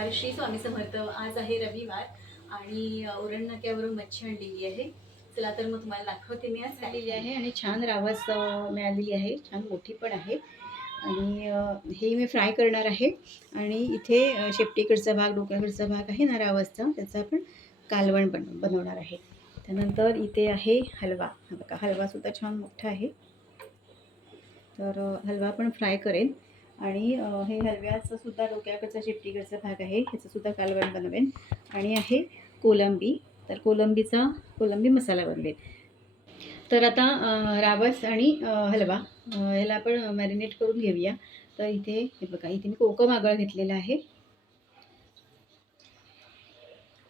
नमस्कार. श्री स्वामी समर्थ. आज आहे रविवार आणि उरण नाक्यावरून मच्छी आणलेली आहे. चला तर मग तुम्हाला दाखवते मी. आज आणलेली आहे आणि छान रावस मिळालेली आहे. छान मोठी पण आहे आणि हे मी फ्राय करणार आहे. आणि इथे शेपटीकडचा भाग, डोक्याकडचा भाग आहे ना रावसचा, त्याचं आपण कालवण बनवणार आहे. त्यानंतर इथे आहे हलवा. हा बघा, हलवासुद्धा छान मोठा आहे. तर हलवा पण फ्राय करेन. आणि हे हलव्याचं सुद्धा डोक्याकडचा शेपटीकडचा भाग आहे, ह्याचं सुद्धा कालवण बनवेन. आणि आहे कोलंबी, तर कोलंबी मसाला बनवेन. तर आता रावस आणि हलवा याला आपण मॅरिनेट करून घेऊया. तर इथे हे बघा, इथे मी कोकम आगळ घेतलेलं आहे.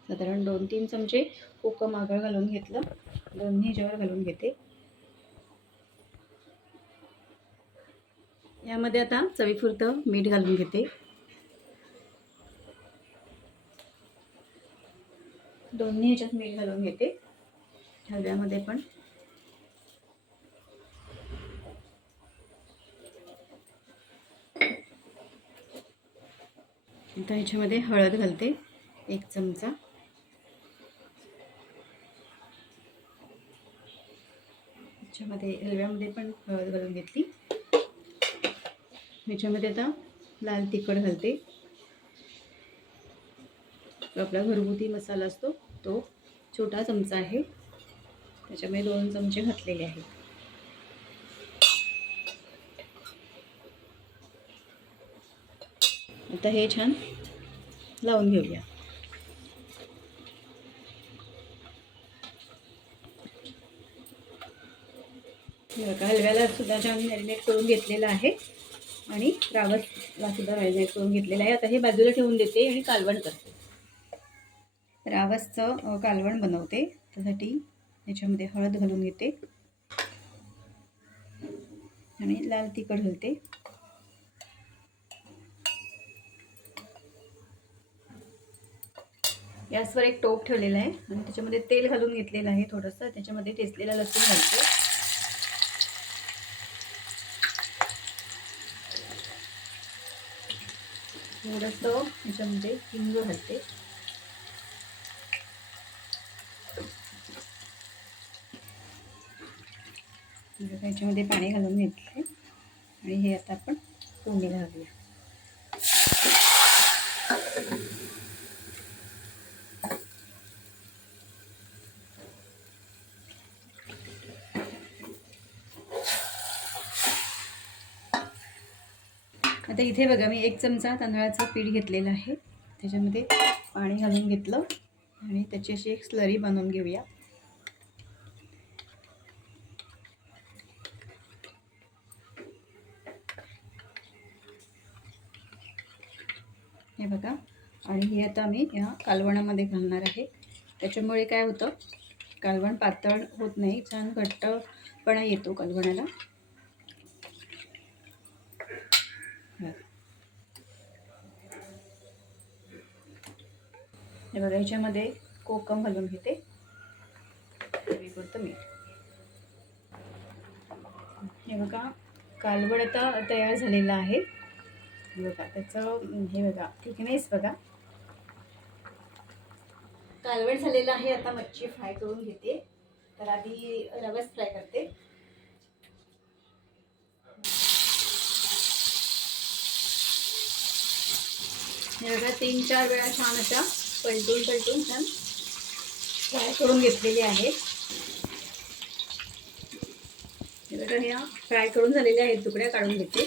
साधारण 2-3 चमचे कोकम आगळ घालून घेतलं. दोन्ही ह्याच्यावर घालून घेते. यामध्ये आता चवीपुरतं मीठ घालून घेते. दोन्ही ह्याच्यात मीठ घालून घेते, हलव्यामध्ये पण. आता ह्याच्यामध्ये हळद घालते 1 चमचा. ह्याच्यामध्ये हलव्यामध्ये पण हळद घालून घेतली. ह्याच्यामध्ये आता लाल तिखट घालते. जो आपला घरगुती मसाला असतो तो छोटा चमचा आहे, त्याच्यामुळे 2 चमचे घातलेले आहेत. आता हे छान लावून घेऊया. हलव्याला सुद्धा छान मॅरिनेट करून घेतलेलं आहे आणि रावसला सुद्धा मॅरिनेट करून घेतलेलं आहे. आता हे बाजूला ठेवून देते आणि कालवण करते. रावसचं कालवण बनवते. त्यासाठी ह्याच्यामध्ये हळद घालून घेते आणि लाल तिखट घालते. गॅसवर एक टोप ठेवलेला आहे आणि त्याच्यामध्ये तेल घालून घेतलेलं आहे थोडंसं. त्याच्यामध्ये ठेचलेला लसूण घालते. थोडंसं ह्याच्यामध्ये हिंग घालते. ह्याच्यामध्ये पाणी घालून घेतले आणि हे आता आपण फोडणी घालूया. आता इथे बघा, मी 1 चमचा तांदळाचं पीठ घेतलेलं आहे. त्याच्यामध्ये पाणी घालून घेतलं आणि त्याची अशी एक स्लरी बनवून घेऊया. हे बघा, आणि हे आता मी या कालवणामध्ये घालणार आहे. त्याच्यामुळे काय होतं, कालवण पातळ होत नाही, छान घट्टपणा येतो कालवणाला. हे बघा, ह्याच्यामध्ये कोकम घालून घेते, चवीपुरतं मीठ. हे बघा, कालवण आता तयार झालेलं आहे. हे बघा, त्याचं हे बघा थिकनेस बघा. कालवण झालेलं आहे. आता मच्छी फ्राय करून घेते. तर आधी रवस फ्राय करते. हे बघा, 3-4 वेळा छान अशा पलटून छान फ्राय करून घेतलेले आहेत. हे बघा, ह्या फ्राय करून झालेल्या आहेत, तुकड्या काढून घेते.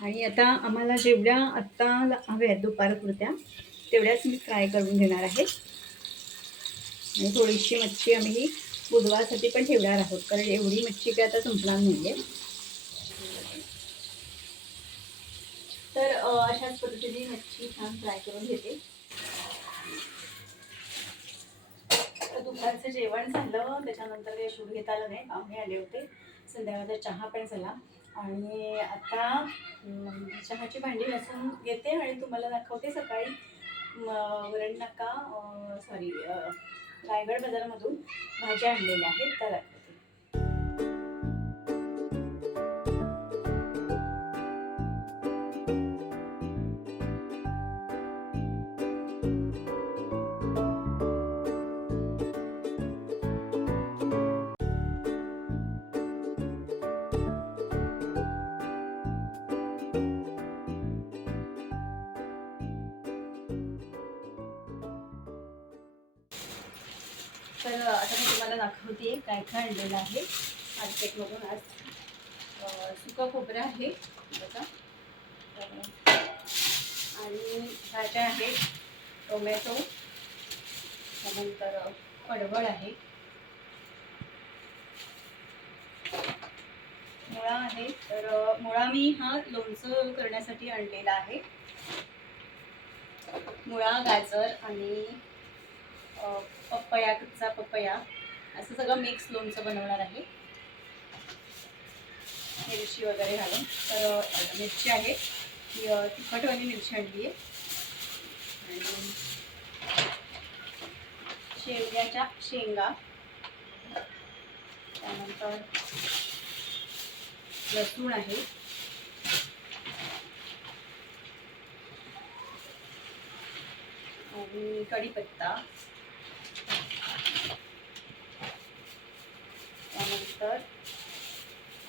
आणि आता आम्हाला जेवढ्या आत्ता हव्या आहेत दुपारपुरत्या, तेवढ्याच मी फ्राय करून घेणार आहे. आणि थोडीशी मच्छी आम्ही बुधवारसाठी पण ठेवणार आहोत, कारण एवढी मच्छी काय आता संपणार नाही आहे. तर अशाच पद्धतीने मच्छी छान फ्राय करून घेते. दुपारचं जेवण झालं, त्याच्यानंतर काही शूट घेता आलं नाही, पाहुणे आले होते. संध्याकाळचा चहा पण झाला आणि आता चहाची भांडी घासून घेते आणि तुम्हाला दाखवते सकाळी उरण नाका रायगड बाजारामधून भाज्या आणलेल्या आहेत त्या दाखवते. तर आता मी तुम्हाला दाखवते काय काय आणलेलं आहे मार्केटमधून आज. सुका खोबरं आहे बघा, आणि भाज्या आहेत, टोमॅटो, त्यानंतर पडवळ आहे, मुळा आहे. तर मुळा मी हा लोणचं करण्यासाठी आणलेला आहे. मुळा, गाजर आणि पपया, कच्चा पपया, असं सगळं मिक्स लोणचं बनवणार आहे, मिरची वगैरे घालून. तर मिरची आहे ही तिखटवाली मिरची आणली आहे, आणि शेवग्याच्या शेंगा, त्यानंतर लसूण आहे, आणि कढीपत्ता, त्यानंतर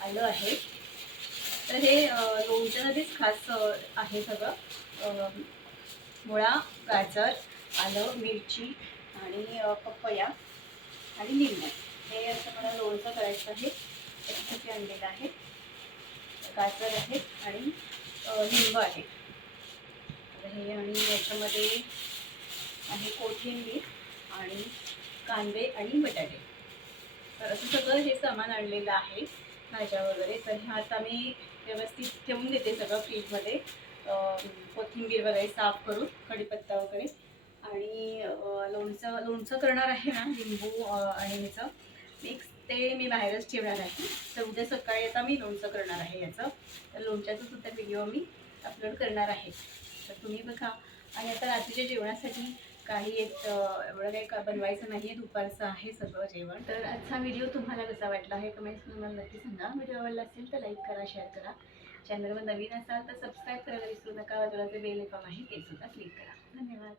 आलं आहे. तर हे लोणच्यासाठीच खास आहे सगळं. मुळा, गाजर, आलं, मिरची आणि पपया आणि लिंबू, हे असं मला लोणचं करायचं आहे, त्याच्यासाठी आणलेलं आहे. गाजर आहे आणि लिंबू आहे. तर हे, आणि याच्यामध्ये आहे कोथिंबीर आणि कांदे आणि बटाटे. तर असं सगळं हे सामान आणलेलं आहे, भाज्या वगैरे. तर हे आता मी व्यवस्थित ठेवून देते सगळं फ्रीजमध्ये, कोथिंबीर वगैरे साफ करून, कढीपत्ता वगैरे. आणि लोणचं करणार आहे ना, लिंबू आणि ह्याचं मिक्स, ते मी बाहेरच ठेवणार आहे. तर उद्या सकाळी आता मी लोणचं करणार आहे याचं. तर लोणच्याचा सुद्धा व्हिडिओ मी अपलोड करणार आहे, तर तुम्ही बघा. आणि आता रात्रीच्या जेवणासाठी काही एवढं काही बनवायचं नाही आहे, दुपारचं आहे सगळं जेवण. तर आजचा व्हिडिओ तुम्हाला कसा वाटला आहे कमेंट्समध्ये मला नक्की सांगा. व्हिडिओ आवडला असेल तर लाईक करा, शेअर करा. चॅनलवर नवीन असाल तर सबस्क्राईब करायला विसरू नका. बाजूला जे बेल आयकॉन आहे ते सुद्धा क्लिक करा. धन्यवाद.